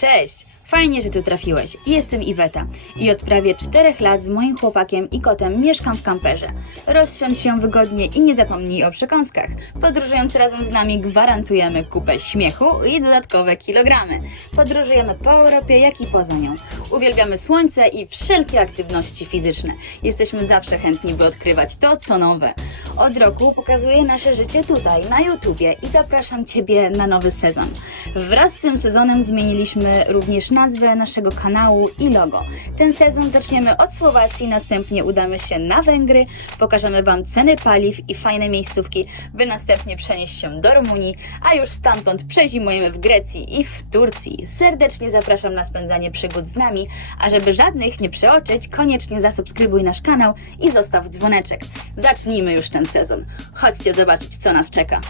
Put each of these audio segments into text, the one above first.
Cześć! Fajnie, że tu trafiłeś. Jestem Iweta i od prawie 4 lat z moim chłopakiem i kotem mieszkam w kamperze. Rozsiądź się wygodnie i nie zapomnij o przekąskach. Podróżując razem z nami gwarantujemy kupę śmiechu i dodatkowe kilogramy. Podróżujemy po Europie, jak i poza nią. Uwielbiamy słońce i wszelkie aktywności fizyczne. Jesteśmy zawsze chętni, by odkrywać to, co nowe. Od roku pokazuję nasze życie tutaj, na YouTubie i zapraszam Ciebie na nowy sezon. Wraz z tym sezonem zmieniliśmy również nazwę naszego kanału i logo. Ten sezon zaczniemy od Słowacji, następnie udamy się na Węgry, pokażemy Wam ceny paliw i fajne miejscówki, by następnie przenieść się do Rumunii, a już stamtąd przezimujemy w Grecji i w Turcji. Serdecznie zapraszam na spędzanie przygód z nami, a żeby żadnych nie przeoczyć, koniecznie zasubskrybuj nasz kanał i zostaw dzwoneczek. Zacznijmy już ten sezon. Chodźcie zobaczyć, co nas czeka.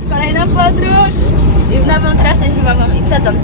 W kolejną podróż i w nową trasę zimową i sezon.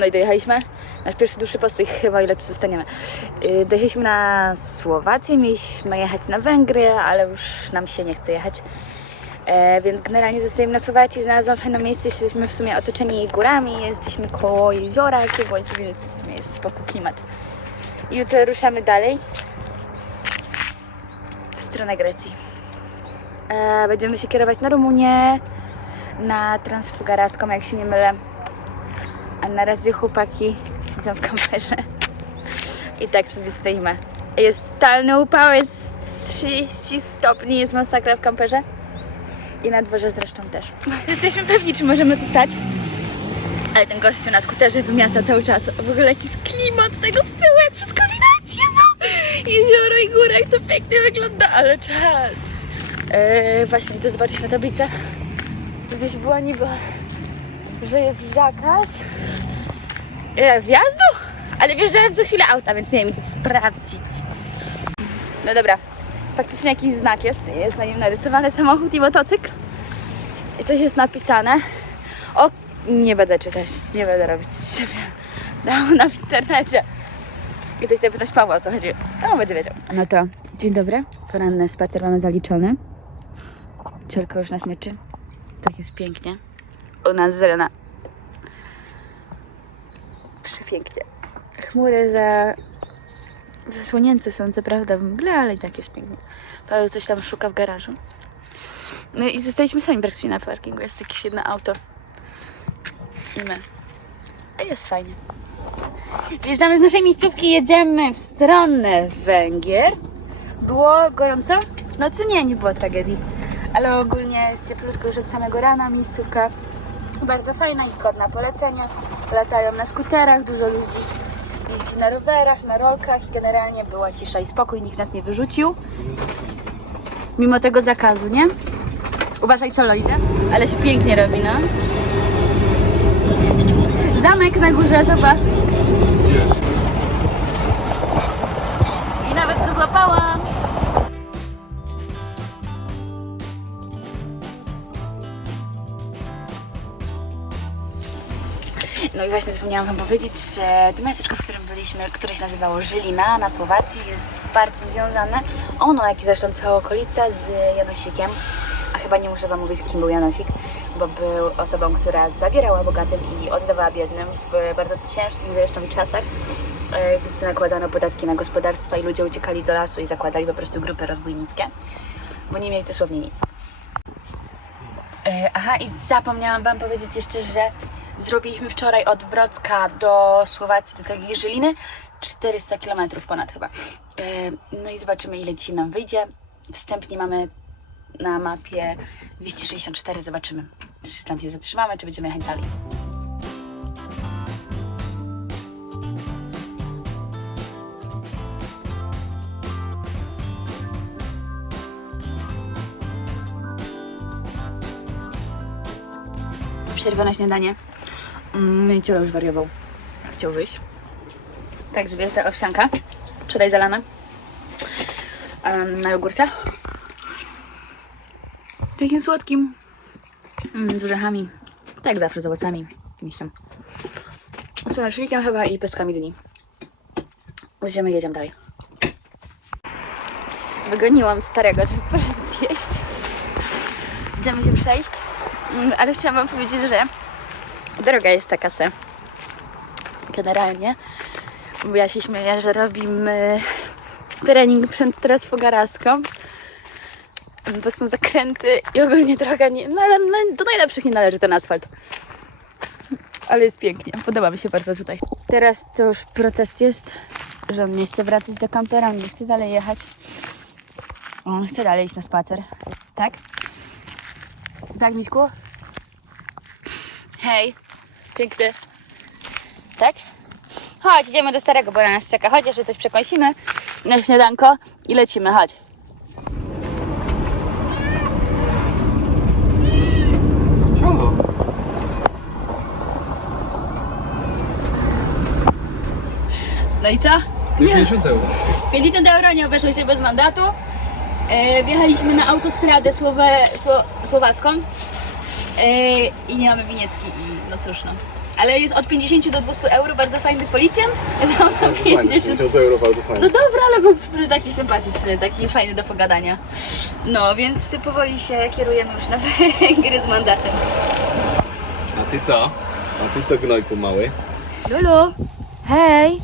No i dojechaliśmy. Nasz pierwszy dłuższy postój chyba ile tu zostaniemy. Yy, Dojechaliśmy na Słowację, mieliśmy jechać na Węgry, ale już nam się nie chce jechać. E, więc generalnie zostajemy na Słowacji, znalazłam fajne miejsce, jesteśmy w sumie otoczeni górami, jesteśmy koło jeziora jakiegoś, więc w sumie jest spoko klimat. Jutro ruszamy dalej w stronę Grecji. E, będziemy się kierować na Rumunię, na Transfugaraską, jak się nie mylę. A na razie chłopaki siedzą w kamperze i tak sobie stoimy. Jest totalny upał, jest 30 stopni, jest masakra w kamperze. I na dworze zresztą też. Jesteśmy pewni, czy możemy tu stać. Ale ten gościu na skuterze wymiata cały czas. W ogóle jaki jest klimat tego z tyłu, jak wszystko widać. Jezu! Jezioro i góra, jak to pięknie wygląda, ale czad. Eee, właśnie, zobaczyć na tablicę. Gdzieś była niby, że jest zakaz e, wjazdu, ale wjeżdżałem za chwilę auta, więc nie wiem, idę sprawdzić. No dobra, faktycznie jakiś znak jest, jest na nim narysowany samochód i motocykl. I coś jest napisane. O, nie będę czytać, nie będę robić z siebie. Nam w internecie. I ktoś sobie pytać Pawła, o co chodzi. No, będzie wiedział. No to, dzień dobry. Poranny spacer mamy zaliczony. Cielko już nas mieczy. Tak jest pięknie. U nas zielona. Przepięknie. Chmury za... zasłonięte są, co prawda, w mgle, ale i tak jest pięknie. Paweł coś tam szuka w garażu. No i zostaliśmy sami praktycznie na parkingu. Jest jakieś jedno auto. I my. A jest fajnie. Wjeżdżamy z naszej miejscówki, jedziemy w stronę Węgier. Było gorąco? W nocy nie, nie było tragedii. Ale ogólnie jest cieplutko już od samego rana. Miejscówka bardzo fajna i godna polecenia. Latają na skuterach, dużo ludzi jeździ na rowerach, na rolkach i generalnie była cisza i spokój, nikt nas nie wyrzucił. Mimo tego zakazu, nie? Uważaj, co idzie, ale się pięknie robi, no. Zamek na górze, zobacz. I nawet go złapałam. No i właśnie zapomniałam Wam powiedzieć, że to miasteczko, w którym byliśmy, które się nazywało Żylina na Słowacji, jest bardzo związane. Ono, jak i zresztą cała okolica z Janosikiem. A chyba nie muszę Wam mówić, kim był Janosik, bo był osobą, która zabierała bogatym i oddawała biednym w bardzo ciężkich zresztą czasach, e, gdy nakładano podatki na gospodarstwa i ludzie uciekali do lasu i zakładali po prostu grupy rozbójnickie, bo nie mieli dosłownie nic. E, Aha, i zapomniałam Wam powiedzieć jeszcze, że zrobiliśmy wczoraj od Wrocka do Słowacji, do takiej Żyliny, 400 km ponad chyba. E, No i zobaczymy, ile dzisiaj nam wyjdzie. Wstępnie mamy na mapie 264. Zobaczymy, czy tam się zatrzymamy, czy będziemy jechać dalej. Przerwa na śniadanie. No i ciolo już wariował. Chciał wyjść. Także wjeżdża owsianka. Wczoraj zalana. Em, na jogurcie. Takim słodkim. Mm, z orzechami. Tak zawsze z owocami. Jakimiś tam. Słonecznikiem chyba i peskami dni. Weźmiemy, jedziemy dalej. Wygoniłam starego, żeby poszedł zjeść. Idziemy się przejść. Mm, Ale chciałam wam powiedzieć, że droga jest taka se. Generalnie. Bo ja się śmieję, że robimy trening przed transfogaraską. Bo są zakręty i ogólnie droga nie... No ale no, do najlepszych nie należy ten asfalt. Ale jest pięknie. Podoba mi się bardzo tutaj. Teraz to już protest jest, że on nie chce wracać do kampera, on nie chce dalej jechać. On chce dalej iść na spacer. Tak? Tak, Miśku? Hej, piękny. Tak? Chodź, idziemy do starego, bo na nas czeka. Chodź, jeszcze coś przekąsimy na śniadanko i lecimy, chodź. Ciągo. No i co? 50 euro. 50 euro, nie obeszło się bez mandatu. E, wjechaliśmy na autostradę Słowe, Sło, słowacką e, i nie mamy winietki i no cóż no. Ale jest od 50 do 200 euro, bardzo fajny policjant. Dał nam 50. euro bardzo No dobra, ale był taki sympatyczny, taki fajny do pogadania. No, więc powoli się kierujemy już na Węgry z mandatem. A ty co? A ty co gnojku mały? Lulu, hej!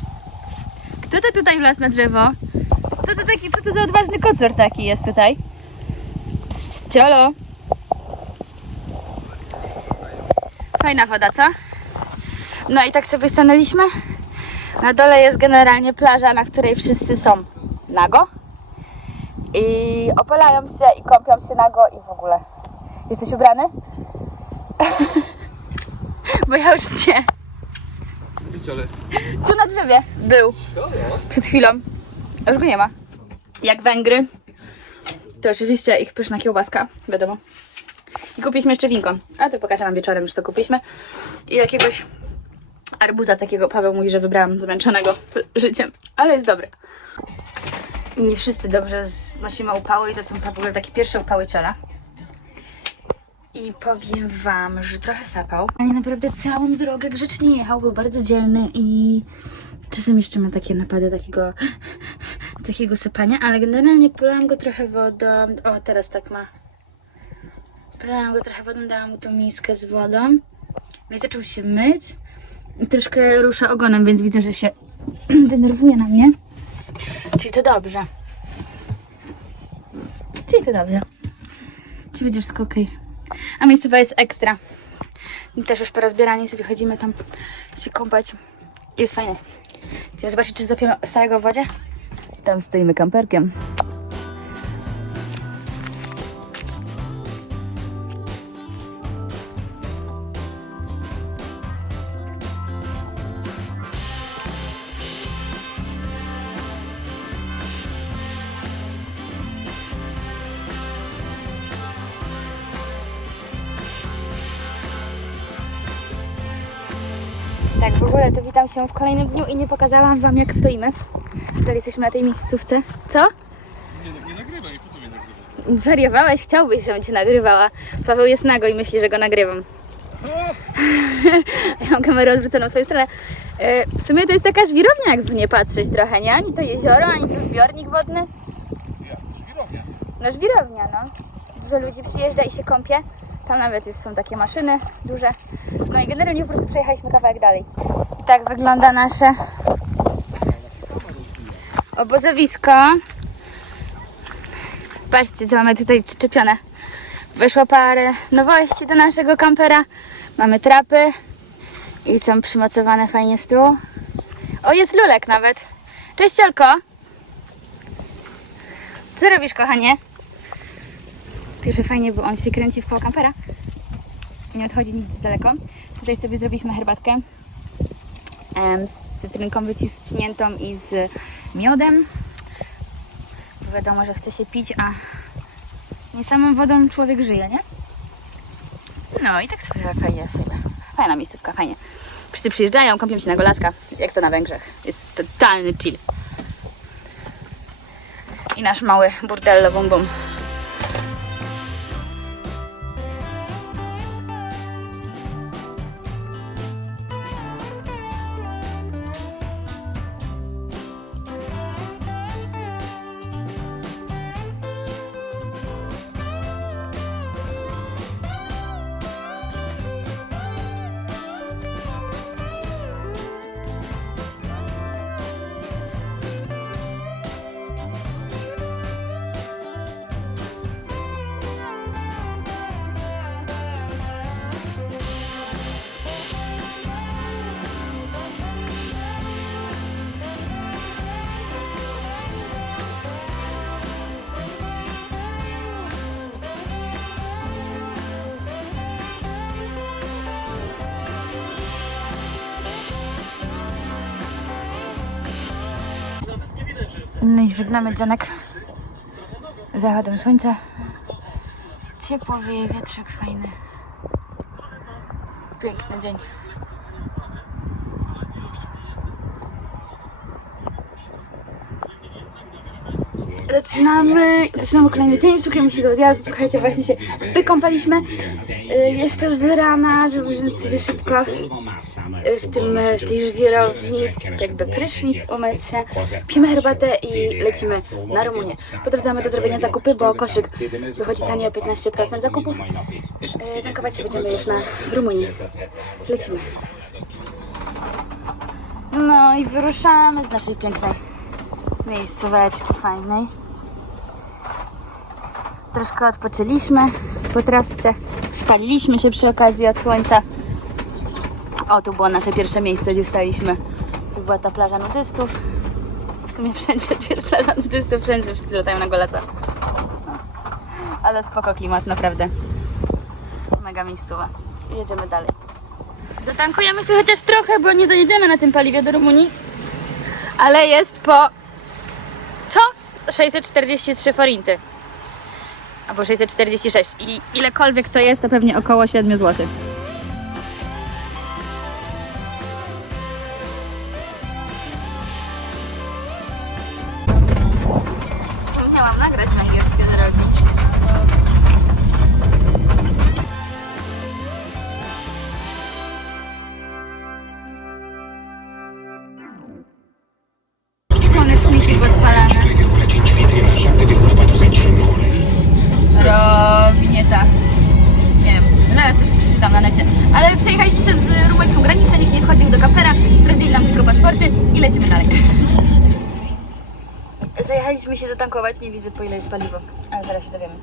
Kto to tutaj wlazł na drzewo? Co to, taki, co to za odważny kocur taki jest tutaj? Ps, ps, Ciolo. Fajna woda, co? No i tak sobie stanęliśmy. Na dole jest generalnie plaża, na której wszyscy są nago. I opalają się i kąpią się nago i w ogóle. Jesteś ubrany? Bo ja już nie. Gdzie? Tu na drzewie był przed chwilą. A już go nie ma. Jak Węgry, to oczywiście ich pyszna kiełbaska, wiadomo. I kupiliśmy jeszcze winko. A to pokażę wam wieczorem, już to kupiliśmy. I jakiegoś arbuza takiego. Paweł mówi, że wybrałam zmęczonego życiem, ale jest dobry. Nie wszyscy dobrze znosimy upały i to są w ogóle takie pierwsze upały ciela. I powiem wam, że trochę sapał. Ale naprawdę całą drogę grzecznie jechał, był bardzo dzielny i czasem jeszcze ma takie napady takiego takiego sapania, ale generalnie polałam go trochę wodą. O, teraz tak ma. Polałam go trochę wodą, dałam mu tą miskę z wodą. I zaczął się myć. I troszkę rusza ogonem, więc widzę, że się denerwuje na mnie. Czyli to dobrze. Czyli to dobrze. Czy będzie wszystko okej. A miejscowa jest ekstra. I też już po rozbieraniu sobie chodzimy tam się kąpać. Jest fajnie. Chcemy zobaczyć, czy złapiemy starego w wodzie? Tam stoimy kamperkiem. Tak, w ogóle to witam się w kolejnym dniu i nie pokazałam wam jak stoimy. Tutaj jesteśmy na tej miejscówce. Co? Nie, nie nagrywaj, po co mnie nagrywasz? Zwariowałeś? Chciałbyś, żebym cię nagrywała. Paweł jest nago i myśli, że go nagrywam. ja mam kamerę odwróconą w swoją stronę. E, W sumie to jest taka żwirownia, jakby nie patrzeć trochę, nie? Ani to jezioro, ani to zbiornik wodny. Ja, żwirownia. No żwirownia, no. Dużo ludzi przyjeżdża i się kąpie. Tam nawet jest, są takie maszyny duże. No i generalnie po prostu przejechaliśmy kawałek dalej. I tak wygląda nasze obozowisko. Patrzcie, co mamy tutaj przyczepione. Weszło parę nowości do naszego kampera. Mamy trapy i są przymocowane fajnie z tyłu. O, jest lulek nawet. Cześć, Ciolko. Co robisz, kochanie? Także fajnie, bo on się kręci w koło kampera. Nie odchodzi nic daleko. Tutaj sobie zrobiliśmy herbatkę z cytrynką wyciśniętą i z miodem. Bo wiadomo, że chce się pić, a nie samą wodą człowiek żyje, nie? No i tak sobie fajnie sobie. Fajna miejscówka, fajnie. Wszyscy przyjeżdżają, kąpią się na golaskach, jak to na Węgrzech. Jest totalny chill. I nasz mały burdello bum bum. I żegnamy dzionek zachodem słońca. Ciepło wieje, wietrzyk fajny. Piękny dzień. Zaczynamy, zaczynamy kolejny dzień, szukamy się do odjazdu. Słuchajcie, właśnie się wykąpaliśmy y, jeszcze z rana, żeby wziąć sobie szybko w tym, tej żwirowni jakby prysznic, umyć się. Pijemy herbatę i lecimy na Rumunię. Po drodze mamy do zrobienia zakupy, bo koszyk wychodzi taniej o 15% zakupów. Y, Tankować się będziemy już na Rumunii. Lecimy. No i wyruszamy z naszej pięknej miejscóweczki fajnej. Troszkę odpoczęliśmy po trasce. Spaliliśmy się przy okazji od słońca. O, tu było nasze pierwsze miejsce, gdzie staliśmy. Tu była ta plaża nudystów. W sumie wszędzie tu jest plaża nudystów, wszędzie wszyscy latają na golasa. Ale spoko klimat, naprawdę. Mega miejscowa. Jedziemy dalej. Dotankujemy się chociaż trochę, bo nie dojedziemy na tym paliwie do Rumunii. Ale jest po... Co? 643 forinty. Albo 646. I ilekolwiek to jest, to pewnie około 7 zł. Nie wiem, zaraz sobie przeczytam na necie. Ale przejechaliśmy przez rumuńską granicę, nikt nie wchodził do kampera, sprawdzili nam tylko paszporty i lecimy dalej. Zajechaliśmy się dotankować, nie widzę po ile jest paliwo, ale zaraz się dowiemy.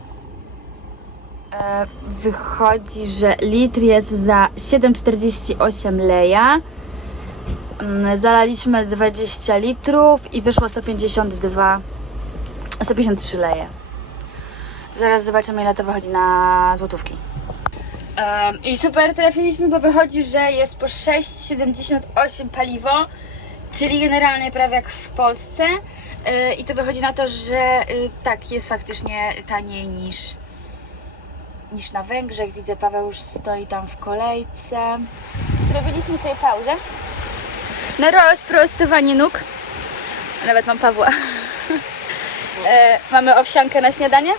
E, wychodzi, że litr jest za 7,48 leja. Mm, Zalaliśmy 20 litrów i wyszło 152, 153 leje. Zaraz zobaczymy ile to wychodzi na złotówki. I super trafiliśmy, bo wychodzi, że jest po 6,78 paliwo, czyli generalnie prawie jak w Polsce. Yy, I to wychodzi na to, że yy, tak, jest faktycznie taniej niż, niż na Węgrzech. Widzę, Paweł już stoi tam w kolejce. Zrobiliśmy sobie pauzę na rozprostowanie nóg. Nawet mam Pawła. e, mamy owsiankę na śniadanie.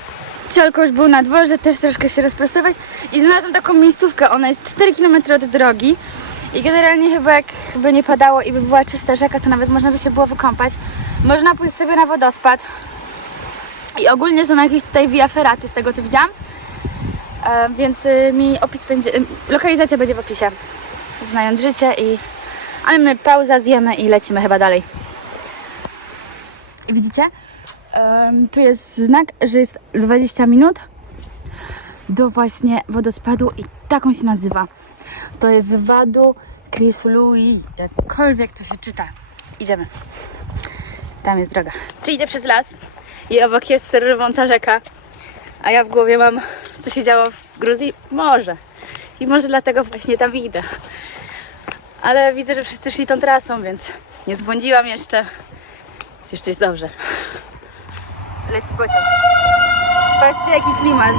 Ciolko już był na dworze, też troszkę się rozprostować i znalazłam taką miejscówkę. Ona jest 4 km od drogi i generalnie chyba jakby nie padało i by była czysta rzeka, to nawet można by się było wykąpać. Można pójść sobie na wodospad i ogólnie są jakieś tutaj via ferraty z tego co widziałam. E, więc y, mi opis będzie, y, lokalizacja będzie w opisie. Znając życie i ale my pauza, zjemy i lecimy chyba dalej. I widzicie? Em, tu jest znak, że jest 20 minut do właśnie wodospadu i taką się nazywa. To jest Wadu Crislui, jakkolwiek to się czyta. Idziemy. Tam jest droga. Czy idę przez las i obok jest rwąca rzeka. A ja w głowie mam, co się działo w Gruzji? Może. I może dlatego właśnie tam idę. Ale widzę, że wszyscy szli tą trasą, więc nie zbłądziłam jeszcze. Jeszcze jest dobrze. Leci pociąg. Patrzcie jaki klimat.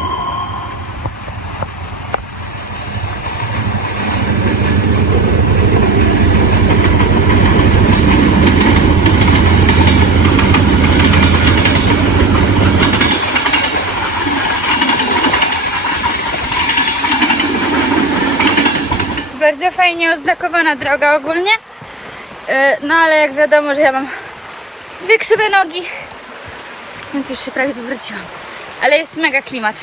Bardzo fajnie oznakowana droga ogólnie. E, No ale jak wiadomo, że ja mam dwie krzywe nogi, więc już się prawie powróciłam. Ale jest mega klimat.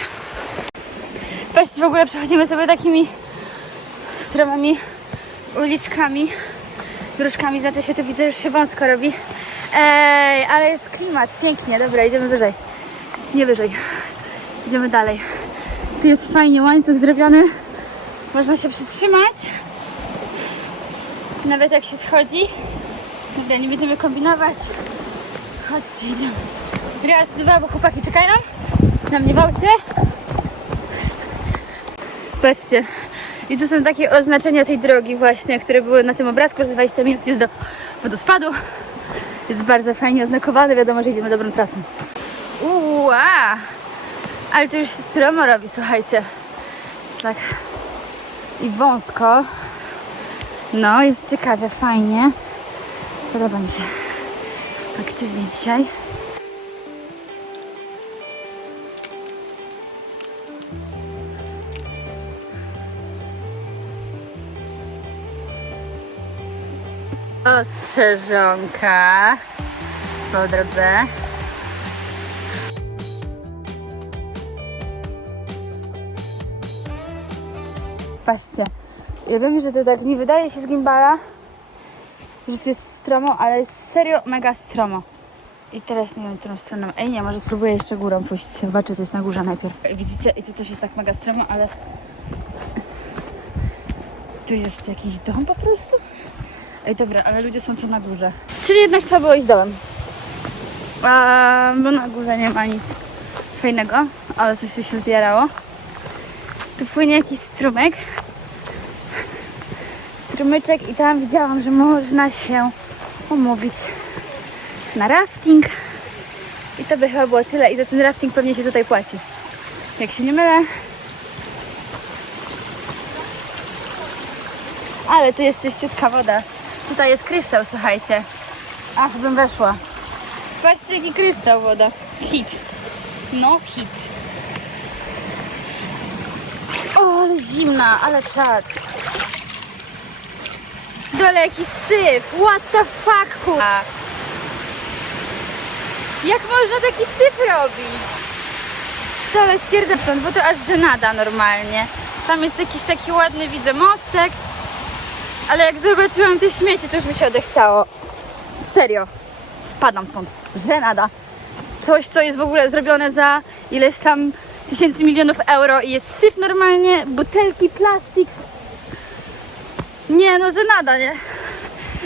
Patrzcie, w ogóle przechodzimy sobie takimi stromymi uliczkami, dróżkami, znaczy się tu widzę, że już się wąsko robi. Ej, ale jest klimat, pięknie, dobra, idziemy wyżej. Nie wyżej. Idziemy dalej. Tu jest fajnie łańcuch zrobiony. Można się przytrzymać. Nawet jak się schodzi. Dobra, nie będziemy kombinować. Chodźcie, idziemy. Raz, dwa, bo chłopaki czekają na mnie w aucie. Patrzcie. I tu są takie oznaczenia tej drogi właśnie, które były na tym obrazku, że 20 minut jest do wodospadu. Jest bardzo fajnie oznakowane, wiadomo, że idziemy dobrą trasą. Uła! Ale to już się stromo robi, słuchajcie. Tak. I wąsko. No, jest ciekawe, fajnie. Podoba mi się. Aktywnie dzisiaj. Ostrzeżonka po drodze. Patrzcie, ja wiem, że to tak nie wydaje się z gimbala, że tu jest stromo, ale jest serio mega stromo. I teraz nie wiem, którą stroną. Ej, nie, może spróbuję jeszcze górą pójść. Zobaczę, co jest na górze najpierw. Widzicie, i tu też jest tak mega stromo, ale... Tu jest jakiś dom po prostu? Ej, dobra, ale ludzie są tu na górze. Czyli jednak trzeba było iść dołem. A, bo na górze nie ma nic fajnego, ale coś tu się zjarało. Tu płynie jakiś strumyk. Strumyczek i tam widziałam, że można się umówić na rafting. I to by chyba było tyle. I za ten rafting pewnie się tutaj płaci. Jak się nie mylę. Ale tu jest czyściutka woda. Tutaj jest kryształ, słuchajcie. Ach, bym weszła. Patrzcie, jaki kryształ woda. Hit. No, hit. O, ale zimna, ale czad. Dole jakiś syf. What the fuck, kurwa. Jak można taki syf robić? Dole stąd, bo to aż żenada normalnie. Tam jest jakiś taki ładny, widzę, mostek. Ale jak zobaczyłam te śmieci, to już mi się odechciało. Serio. Spadam stąd. Żenada. Coś, co jest w ogóle zrobione za ileś tam tysięcy milionów euro i jest syf normalnie, butelki, plastik. Nie, no żenada, nie?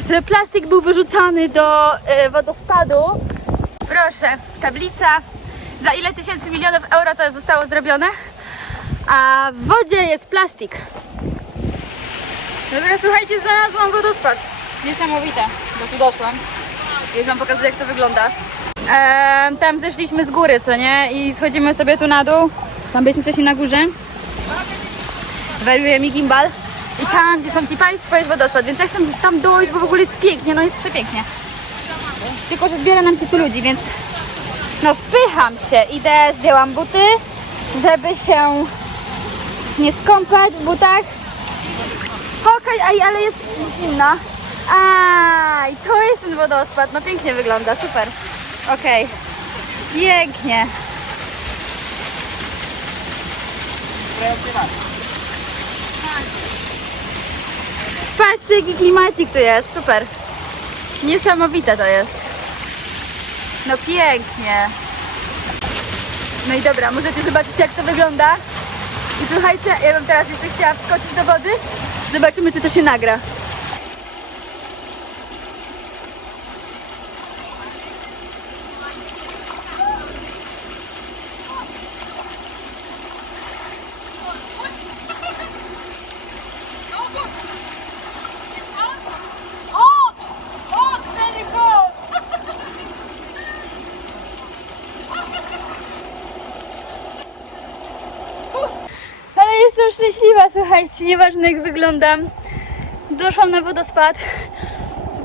Że plastik był wyrzucany do e, wodospadu. Proszę, tablica. Za ile tysięcy milionów euro to zostało zrobione? A w wodzie jest plastik. Dobra, słuchajcie, znalazłam wodospad. Niesamowite, bo tu doszłam. Już wam pokazuję, jak to wygląda. Eee, tam zeszliśmy z góry, co nie? I schodzimy sobie tu na dół. Tam byliśmy wcześniej na górze. Wariuje mi gimbal. I tam, gdzie są ci państwo, jest wodospad, więc ja chcę tam dojść, bo w ogóle jest pięknie, no jest przepięknie. Tylko, że zbiera nam się tu ludzi, więc no wpycham się. Idę, zdjęłam buty, żeby się nie skąpać w butach. Okej, aj, ale jest zimna. A, i to jest ten wodospad. No pięknie wygląda, super. Okej. Pięknie. Patrzcie, jaki klimacik tu jest, super. Niesamowite to jest. No pięknie. No i dobra, możecie zobaczyć jak to wygląda. I słuchajcie, ja bym teraz jeszcze chciała wskoczyć do wody. Zobaczymy, czy to się nagra. szczęśliwa, słuchajcie, nieważne jak wyglądam. Doszłam na wodospad.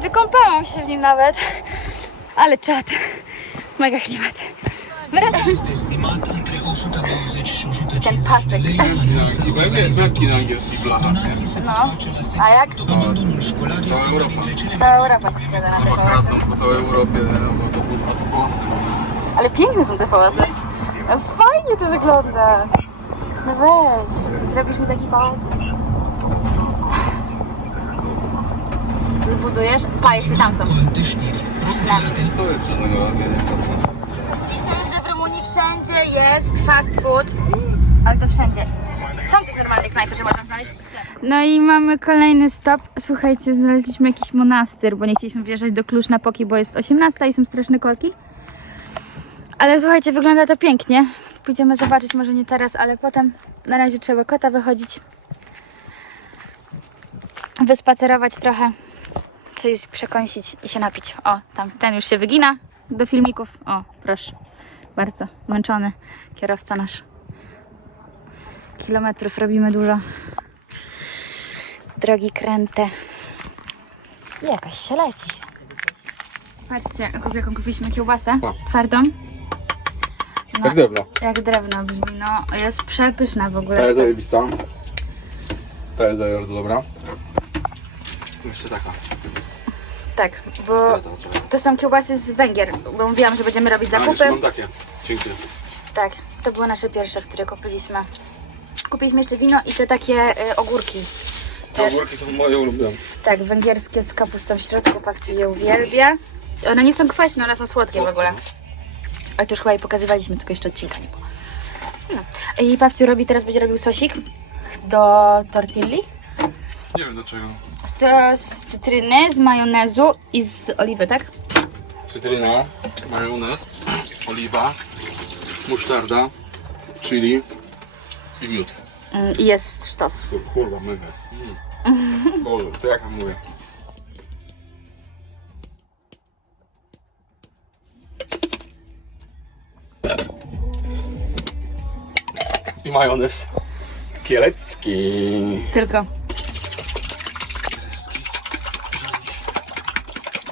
Wykąpałam się w nim nawet. Ale czad. Mega klimat. Wracam. Este estimat între 120 și 150 Ten pasek. Pewnie znaki na angielski pot No. A jak? Cała Europa. Cała Europa się zgadza na Chyba to. kradną po całej Europie autobus, autobusy. Ale piękne są te pałace. Fajnie to wygląda. No weź, zrobisz mi taki pałac. Zbudujesz? Pa, jeszcze tam są. știri. Rusia atenție Co jest żadnego? Myślę, że w Rumunii wszędzie jest fast food. Ale to wszędzie. Są też normalne knajpy, że można znaleźć sklep. No i mamy kolejny stop. Słuchajcie, znaleźliśmy jakiś monastyr, bo nie chcieliśmy wjeżdżać do Klucz na Poki, bo jest 18 i są straszne korki. Ale słuchajcie, wygląda to pięknie. Pójdziemy zobaczyć, może nie teraz, ale potem. Na razie trzeba kota wychodzić. Wyspacerować trochę. Coś przekąsić i się napić. O, tam ten już się wygina do filmików. O, proszę. Bardzo męczony kierowca nasz. Kilometrów robimy dużo. Drogi kręte. Jakaś się leci. Patrzcie, jaką- jaką kupiliśmy kiełbasę. O. Twardą. No, Jak drewno. jak drewno brzmi. No, jest przepyszna w ogóle. Ta jest zajebista. Ta jest bardzo dobra. Jeszcze taka. Tak, bo to są kiełbasy z Węgier, bo mówiłam, że będziemy robić A, zakupy. jeszcze mam takie. Dziękuję. Tak, to były nasze pierwsze, które kupiliśmy. Kupiliśmy jeszcze wino i te takie y, ogórki. Te ogórki są moje ulubione. Tak, węgierskie z kapustą w środku, Pawciu je uwielbia. One nie są kwaśne, one są słodkie w ogóle. Ale to już chyba jej pokazywaliśmy, tylko jeszcze odcinka nie było. No. I Pawciu robi, teraz będzie robił sosik do tortilli. Nie wiem do czego. Z, z cytryny, z majonezu i z oliwy, tak? Cytryna, majonez, oliwa, musztarda, chili i miód. Mm, I jest sztos. Kur- Kurwa, mega. Mm. Boże, to jak ja mówię? I majonez kielecki. Tylko.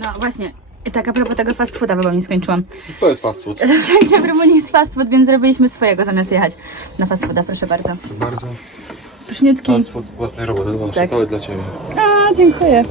No właśnie. I tak a propos tego fast fooda, bo wam nie skończyłam. To jest fast food. Wszędzie w Rumunii jest fast food, więc zrobiliśmy swojego zamiast jechać na fast fooda, proszę bardzo. Proszę bardzo. Pyszniutki. Fast food własnej roboty, to Tak. cały dla Ciebie. A, dziękuję.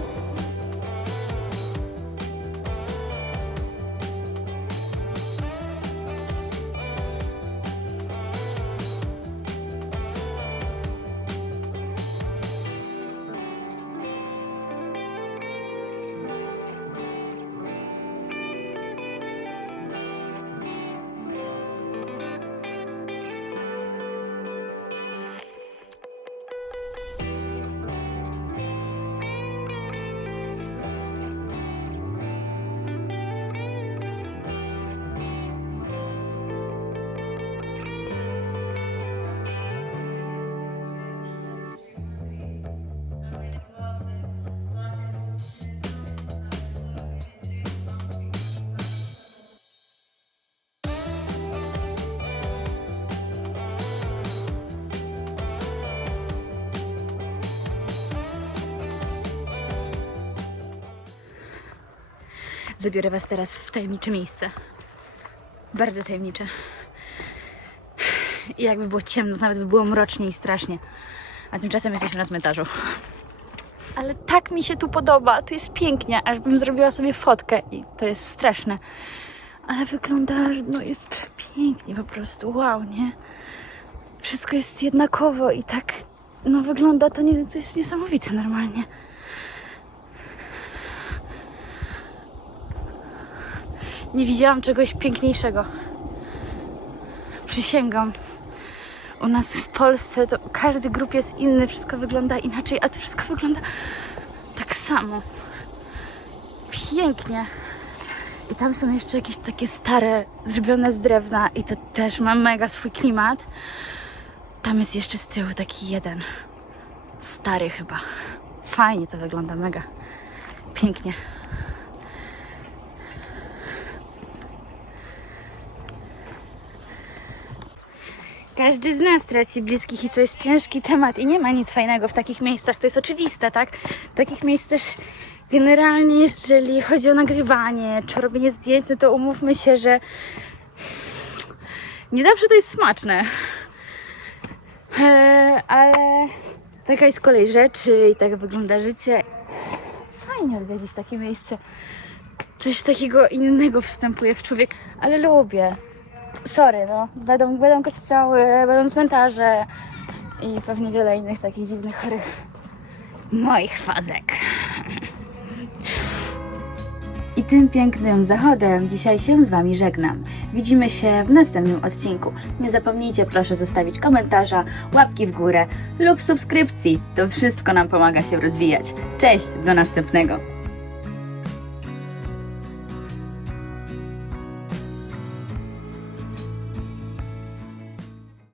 Zabiorę Was teraz w tajemnicze miejsce. Bardzo tajemnicze. I jakby było ciemno, nawet by było mrocznie i strasznie. A tymczasem jesteśmy na cmentarzu. Ale tak mi się tu podoba, tu jest pięknie, aż bym zrobiła sobie fotkę i to jest straszne. Ale wygląda, no jest przepięknie po prostu, wow, nie? Wszystko jest jednakowo i tak, no wygląda to, nie, to jest niesamowite normalnie. Nie widziałam czegoś piękniejszego. Przysięgam. U nas w Polsce to każdy grup jest inny, wszystko wygląda inaczej, a tu wszystko wygląda tak samo. Pięknie. I tam są jeszcze jakieś takie stare, zrobione z drewna i to też ma mega swój klimat. Tam jest jeszcze z tyłu taki jeden. Stary chyba. Fajnie to wygląda, mega. Pięknie. Każdy z nas traci bliskich i to jest ciężki temat i nie ma nic fajnego w takich miejscach, to jest oczywiste, tak? Takich miejsc też generalnie, jeżeli chodzi o nagrywanie czy robienie zdjęć, no to umówmy się, że nie zawsze to jest smaczne. Eee, ale taka jest kolej rzeczy i tak wygląda życie. Fajnie odwiedzić takie miejsce. Coś takiego innego wstępuje w człowiek, ale lubię. Sorry, no. Będą, będą kościoły, będą cmentarze i pewnie wiele innych takich dziwnych, chorych moich fazek. I tym pięknym zachodem dzisiaj się z Wami żegnam. Widzimy się w następnym odcinku. Nie zapomnijcie proszę zostawić komentarza, łapki w górę lub subskrypcji. To wszystko nam pomaga się rozwijać. Cześć, do następnego.